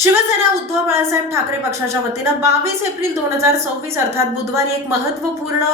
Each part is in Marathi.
शिवसेना उद्धव बाळासाहेब ठाकरे पक्षाच्या वतीनं 22 एप्रिल 2026 अर्थात बुधवारी एक महत्त्वपूर्ण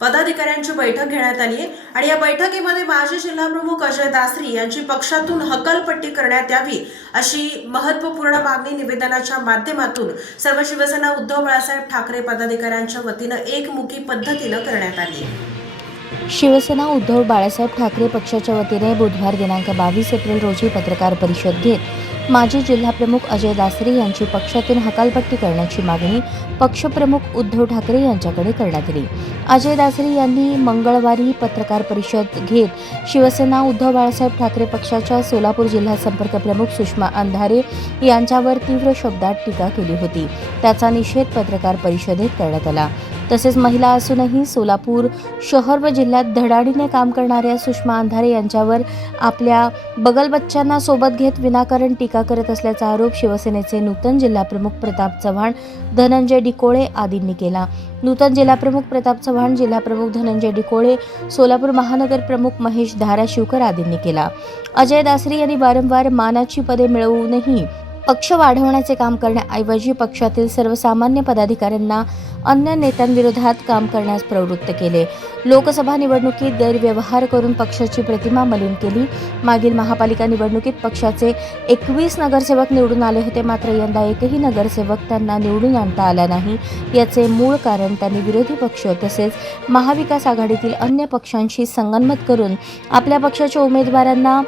पदाधिकाऱ्यांची बैठक घेण्यात आली आहे आणि या बैठकीमध्ये माजी जिल्हाप्रमुख अजय दासरी यांची पक्षातून हकालपट्टी करण्यात यावी अशी महत्त्वपूर्ण मागणी निवेदनाच्या माध्यमातून सर्व शिवसेना उद्धव बाळासाहेब ठाकरे पदाधिकाऱ्यांच्या वतीनं एकमुखी पद्धतीनं करण्यात आली आहे। शिवसेना उद्धव बाळासाहेब ठाकरे पक्षाच्या वतीने बुधवार दिनांक 22 एप्रिल रोजी पत्रकार परिषद घेत माजी जिल्हाप्रमुख अजय दासरी यांची पक्षातून हकालपट्टी करण्याची मागणी पक्षप्रमुख उद्धव ठाकरे यांच्याकडे करण्यात आली। अजय दासरी यांनी मंगळवारी पत्रकार परिषद घेत शिवसेना उद्धव बाळासाहेब ठाकरे पक्षाच्या सोलापूर जिल्हा संपर्क प्रमुख सुषमा अंधारे यांच्यावर तीव्र शब्दात टीका केली होती। त्याचा निषेध पत्रकार परिषदेत करण्यात आला। तसेच महिला असूनही सोलापूर शहर व जिल्ह्यात धडाडीने काम करणाऱ्या सुषमा अंधारे यांच्यावर आपल्या बगलबच्च्यांना सोबत घेत विनाकारण टीका करत असल्याचा आरोप शिवसेनेचे नूतन जिल्हाप्रमुख प्रताप चव्हाण, धनंजय डिकोळे आदींनी केला। नूतन जिल्हाप्रमुख प्रताप चव्हाण, जिल्हाप्रमुख धनंजय डिकोळे, सोलापूर महानगर प्रमुख महेश धाराशिवकर आदींनी केला। अजय दासरी यांनी वारंवार मानाची पदे मिळवूनही पक्ष वाढवण्याचे काम करण्याऐवजी पक्षातील सर्वसामान्य पदाधिकाऱ्यांना अन्य नेत्यांविरोधात काम करण्यास प्रवृत्त केले। लोकसभा निवडणुकीत गैरव्यवहार करून पक्षाची प्रतिमा मलिन केली। मागील महापालिका निवडणुकीत पक्षाचे 21 नगरसेवक निवडून आले होते, मात्र यंदा एकही नगरसेवक त्यांना निवडून आणता आला नाही। याचे मूळ कारण त्यांनी विरोधी पक्ष तसेच महाविकास आघाडीतील अन्य पक्षांशी संगनमत करून आपल्या पक्षाच्या उमेदवारांना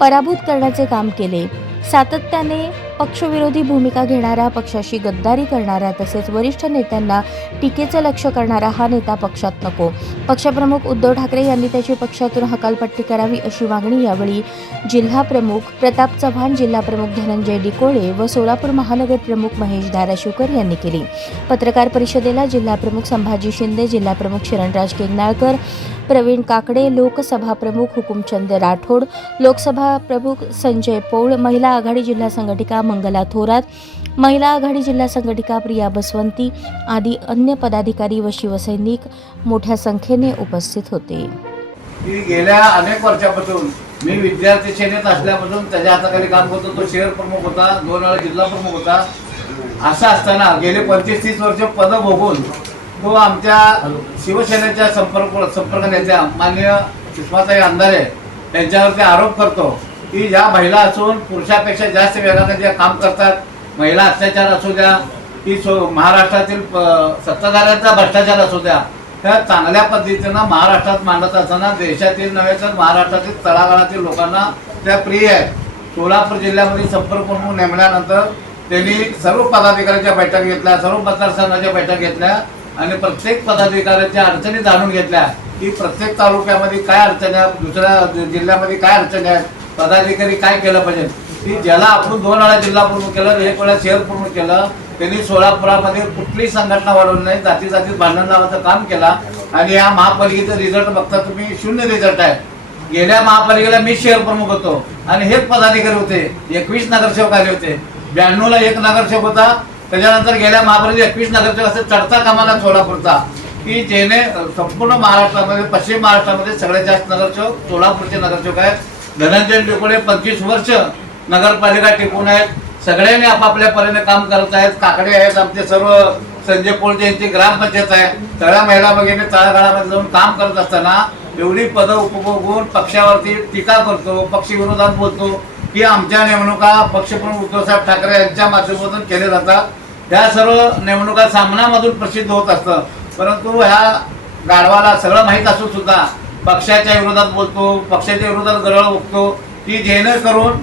पराभूत करण्याचे काम केले। सातत्याने पक्षविरोधी भूमिका घेणारा, पक्षाशी गद्दारी करणारा तसेच वरिष्ठ नेत्यांना टीकेचं लक्ष्य करणारा हा नेता पक्षात नको। पक्षप्रमुख उद्धव ठाकरे यांनी त्याची पक्षातून हकालपट्टी करावी अशी मागणी यावेळी जिल्हाप्रमुख प्रताप चव्हाण, जिल्हाप्रमुख धनंजय डिकोळे व सोलापूर महानगर प्रमुख महेश धाराशिवकर यांनी केली। पत्रकार परिषदेला जिल्हाप्रमुख संभाजी शिंदे, जिल्हाप्रमुख शरणराज केंगनाळकर, प्रवीण काकडे, लोकसभा प्रमुख हुकुमचंद राठोड, लोकसभा प्रमुख संजय पौळ, महिला आघाडी जिल्हा संघटिका मंगला थोरात, महिला आघाडी जिल्हा संघटिका प्रिया बसवंती आदी अन्य पदाधिकारी व शिवसैनिक मोठ्या संख्येने उपस्थित होते। गेल्या अनेक वर्षापासून मी विद्यार्थी सेनेत असल्यापासून त्याच्या हाताखाली काम करतो। तो शहर प्रमुख होता, 2 वेळा जिल्हा प्रमुख होता। असं असताना गेले 25-30 वर्ष पद भोगून तो आमच्या शिवसेनेच्या संपर्क नेत्या माननीय सुषमाताई अंधारे यांच्यावरती आरोप करतो की ज्या महिला असून पुरुषापेक्षा जास्त वेगाने ज्या काम करतात, महिला अत्याचार असू द्या की महाराष्ट्रातील सत्ताधाऱ्यांचा भ्रष्टाचार असू द्या, त्या चांगल्या पद्धतीनं महाराष्ट्रात मांडत असताना देशातील नव्हे तर महाराष्ट्रातील तळागाळातील लोकांना त्या प्रिय आहेत। सोलापूर जिल्ह्यामध्ये संपर्क प्रमुख नेमल्यानंतर त्यांनी सर्व पदाधिकाऱ्यांच्या बैठक घेतल्या, सर्व मतदारसंघाच्या बैठक घेतल्या आणि प्रत्येक पदाधिकाऱ्यांच्या अडचणी जाणून घेतल्या की प्रत्येक तालुक्यामध्ये काय अडचणी आहेत, दुसऱ्या जिल्ह्यामध्ये काय अडचणी आहेत, पदाधिकारी काय केलं पाहिजे। की ज्याला आपण 2 वेळा जिल्हा प्रमुख केलं, 1 वेळा शहर प्रमुख केलं, त्यांनी सोलापुरामध्ये कुठलीही संघटना वाढवली नाही, जातीजातीत भांडण लावायचं काम केला आणि या महापालिकेचा रिझल्ट बघता तुम्ही 0 रिझल्ट आहे। गेल्या महापालिकेला मी शहर प्रमुख होतो आणि हेच पदाधिकारी होते, 21 नगरसेवक आले होते। 92ला 1 नगरसेवक होता, त्याच्यानंतर गेल्या महापालिकेत 21 नगरसेवक असं चढता कामाला सोलापूरचा की जेणे संपूर्ण महाराष्ट्रामध्ये, पश्चिम महाराष्ट्रामध्ये सगळ्यात जास्त नगरसेवक सोलापूरचे नगरसेवक आहेत। धनंजय डिकोळे 25 वर्ष नगरपालिका टिकून आहेत, सगळ्यांनी आपापल्या परीने काम करत आहेत। काकडे आहेत आमचे सर्व, संजय पोळचे यांची ग्रामपंचायत आहे। सगळ्या महिला भगिनी तळागाळामध्ये जाऊन काम करत असताना एवढी पदं उपभोगून पक्षावरती टीका करतो, पक्षविरोधात बोलतो की आमच्या नेमणुका पक्षप्रमुख उद्धवसाहेब ठाकरे यांच्या माध्यमातून केल्या जातात। ह्या सर्व नेमणुका सामनामधून प्रसिद्ध होत असतं, परंतु ह्या गाढवाला सगळं माहीत असून सुद्धा पक्षाच्या विरोधात बोलतो, पक्षाच्या विरोधात गरळ ओकतो की जेणेकरून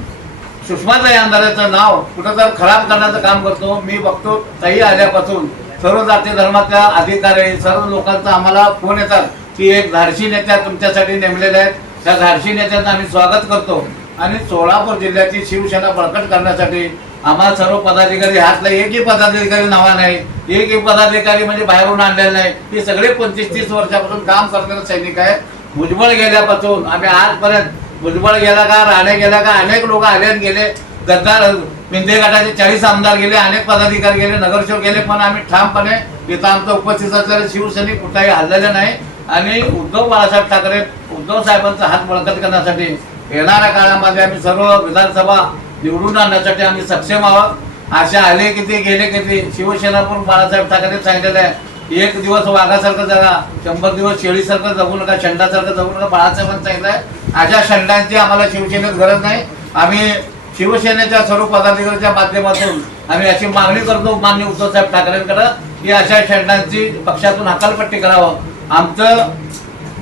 सुषमाताई अंधारेचं नाव कुठं तर खराब करण्याचं काम करतो। मी बघतो ताई आल्यापासून सर्व जाती धर्माच्या अधिकारी, सर्व लोकांचा आम्हाला फोन येतात की एक धाडशी नेत्या तुमच्यासाठी नेमलेल्या आहेत, त्या धाडशी नेत्यांचं आम्ही स्वागत करतो आणि सोलापूर जिल्ह्याची शिवसेना बळकट करण्यासाठी आम्हाला सर्व पदाधिकारी, ह्यातला एकही पदाधिकारी नावा नाही, एकही पदाधिकारी म्हणजे बाहेरून आणलेला नाही, हे सगळे 25-30 वर्षापासून काम करणारे सैनिक आहेत। भुजबळ गेल्यापासून आम्ही आजपर्यंत, भुजबळ गेला का, राणे गेला का, अनेक लोक आले आणि गेले, गद्दार मिंदे गटाचे 40 आमदार गेले, अनेक पदाधिकारी गेले, नगरसेवक गेले, पण आम्ही ठामपणे इथं आमचं उपस्थित असलेले शिवसैनिक कुठेही हल्लेले नाही आणि उद्धव बाळासाहेब ठाकरे, उद्धव साहेबांचा हात बळकट करण्यासाठी येणाऱ्या काळामध्ये आम्ही सर्व विधानसभा निवडून आणण्यासाठी आम्ही सक्षम आहोत। अशा आले किती गेले किती. शिवसेना पण बाळासाहेब ठाकरे सांगितलेलं आहे, एक दिवस वाघासारखं जगा, 100 दिवस शेळीसारखं जगू नका, शंडासारखं जगू नका. बाळासाहेबांनी सांगितलंय अशा शंडांची आम्हाला शिवसेनेत गरज नाही. आम्ही शिवसेनेच्या सर्व पदाधिकाऱ्यांच्या माध्यमातून आम्ही अशी मागणी करतो माननीय उद्धवसाहेब ठाकरेंकडे की अशा शंडांची पक्षातून हकालपट्टी करावं. आमचं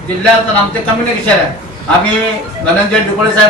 जिल्ह्यात आमचे कम्युनिकेशन आहे. आम्ही धनंजय डुकळे साहेब